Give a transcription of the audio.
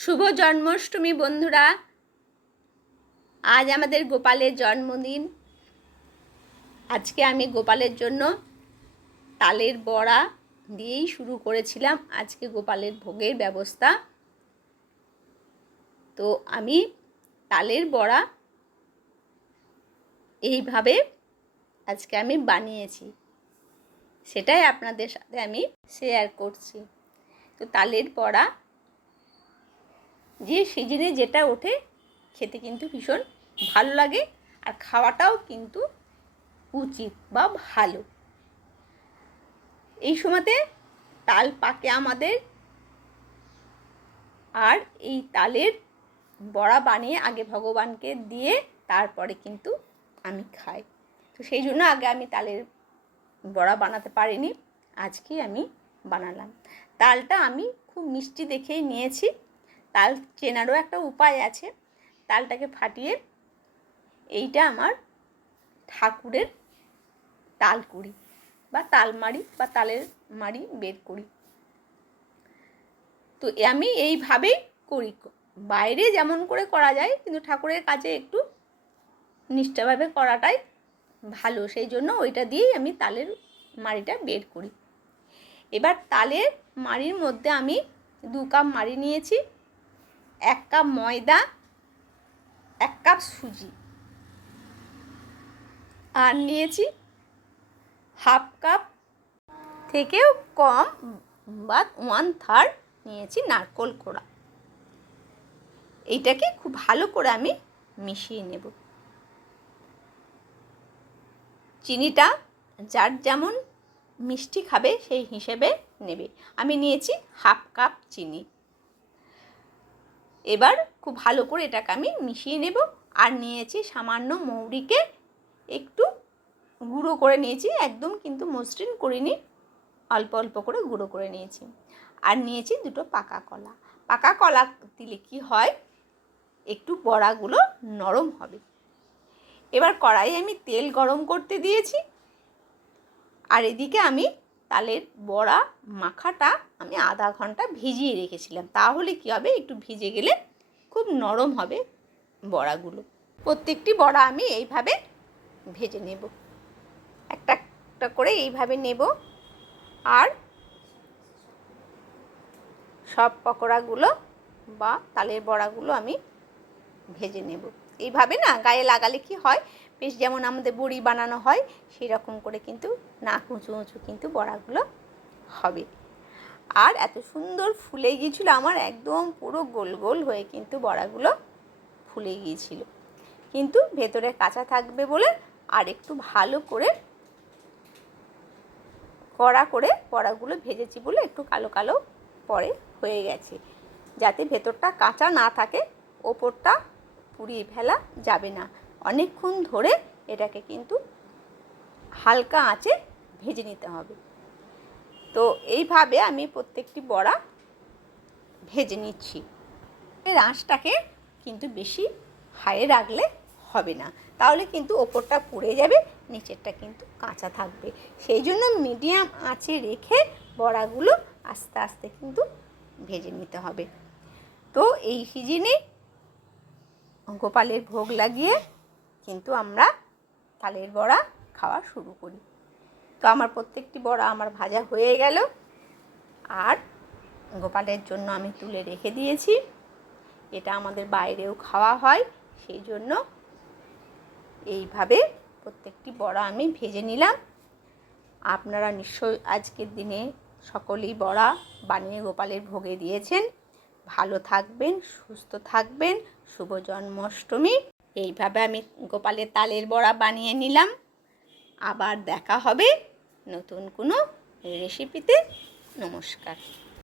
শুভ জন্মাষ্টমী বন্ধুরা। আজ আমাদের গোপালের জন্মদিন। আজকে আমি গোপালের জন্য তালের বড়া দিয়েই শুরু করেছিলাম। আজকে গোপালের ভোগের ব্যবস্থা। তো আমি তালের বড়া এইভাবে আজকে আমি বানিয়েছি। সেটাই আপনাদের সাথে আমি শেয়ার করছি। তো তালের বড়া যে সিজনে যেটা ওঠে, খেতে কিন্তু ভীষণ ভালো লাগে আর খাওয়াটাও কিন্তু উচিত বা ভালো। এই সময়তে তাল পাকে আমাদের। আর এই তালের বড়া বানিয়ে আগে ভগবানকে দিয়ে তারপরে কিন্তু আমি খাই। তো সেই জন্য আগে আমি তালের বড়া বানাতে পারিনি, আজকে আমি বানালাম। তালটা আমি খুব মিষ্টি দেখেই নিয়েছি। তাল চেনারও একটা উপায় আছে। তালটাকে ফাটিয়ে এইটা আমার ঠাকুরের তাল করি বা তালমারি বা তালের মারি বের করি। তো আমি এইভাবেই করি। বাইরে যেমন করে করা যায়, কিন্তু ঠাকুরের কাছে একটু নিষ্ঠাভাবে করাটাই ভালো। সেই জন্য ওইটা দিয়েই আমি তালের মাড়িটা বের করি। এবার তালের মাড়ির মধ্যে আমি দু কাপ মাড়ি নিয়েছি। এক কাপ ময়দা, এক কাপ সুজি। আর নিয়েছি হাফ কাপ থেকেও কম বা ওয়ান থার্ড নিয়েছি নারকোল কোড়া। এইটাকে খুব ভালো করে আমি মিশিয়ে নেব। চিনিটা যার যেমন মিষ্টি খাবে সেই হিসেবে নেবে। আমি নিয়েছি হাফ কাপ চিনি। এবার খুব ভালো করে এটাকে আমি মিশিয়ে নেব। আর নিয়েছি সামান্য মৌরিকে। একটু গুঁড়ো করে নিয়েছি, একদম কিন্তু মসৃণ করিনি। অল্প অল্প করে গুঁড়ো করে নিয়েছি। আর নিয়েছি দুটো পাকা কলা। পাকা কলা দিলে কি হয়? একটু বড়াগুলো নরম হবে। এবার কড়াই আমি তেল গরম করতে দিয়েছি। আর এদিকে আমি তালের বড়া মাখাটা আমি আধা ঘণ্টা ভিজিয়ে রেখেছিলাম। তাহলে কী হবে? একটু ভিজে গেলে খুব নরম হবে বড়াগুলো। প্রত্যেকটি বড়া আমি এইভাবে ভেজে নেব। একটা একটা করে এইভাবে নেব। আর সব পকোড়াগুলো বা তালের বড়াগুলো আমি ভেজে নেব। এইভাবে না গায়ে লাগালে কি হয়? বেশ যেমন আমাদের বড়ি বানানো হয় সেই রকম করে কিন্তু নাক উঁচু উঁচু কিন্তু বড়াগুলো হবে। আর এত সুন্দর ফুলে গিয়েছিল আমার, একদম পুরো গোল গোল হয়ে কিন্তু বড়াগুলো ফুলে গিয়েছিল। কিন্তু ভেতরে কাঁচা থাকবে বলে আর একটু ভালো করে কড়া করে বড়াগুলো ভেজেছি বলে একটু কালো কালো পরে হয়ে গেছে। যাতে ভেতরটা কাঁচা না থাকে, ওপরটা পুড়িয়ে ফেলা যাবে না। অনেকক্ষণ ধরে এটাকে কিন্তু হালকা আঁচে ভেজে নিতে হবে। তো এইভাবে আমি প্রত্যেকটি বড়া ভেজে নিচ্ছি। এর আঁচটাকে কিন্তু বেশি হাইয়ে রাখলে হবে না। তাহলে কিন্তু ওপরটা পুড়ে যাবে, নিচেরটা কিন্তু কাঁচা থাকবে। সেই জন্য মিডিয়াম আঁচে রেখে বড়াগুলো আস্তে আস্তে কিন্তু ভেজে নিতে হবে। তো এই সিজনে গোপালের ভোগ লাগিয়ে কিন্তু আমরা তালের বড়া খাওয়া শুরু করি। তো আমার প্রত্যেকটি বড়া আমার ভাজা হয়ে গেল। আর গোপালের জন্য আমি তুলে রেখে দিয়েছি। এটা আমাদের বাইরেও খাওয়া হয়, সেই জন্য এইভাবে প্রত্যেকটি বড়া আমি ভেজে নিলাম। আপনারা নিশ্চয়ই আজকের দিনে সকলেই বড়া বানিয়ে গোপালের ভোগে দিয়েছেন। ভালো থাকবেন, সুস্থ থাকবেন। শুভ জন্মাষ্টমী। এইভাবে আমি গোপালের তালের বড়া বানিয়ে নিলাম। আবার দেখা হবে নতুন কোনো রেসিপিতে নমস্কার।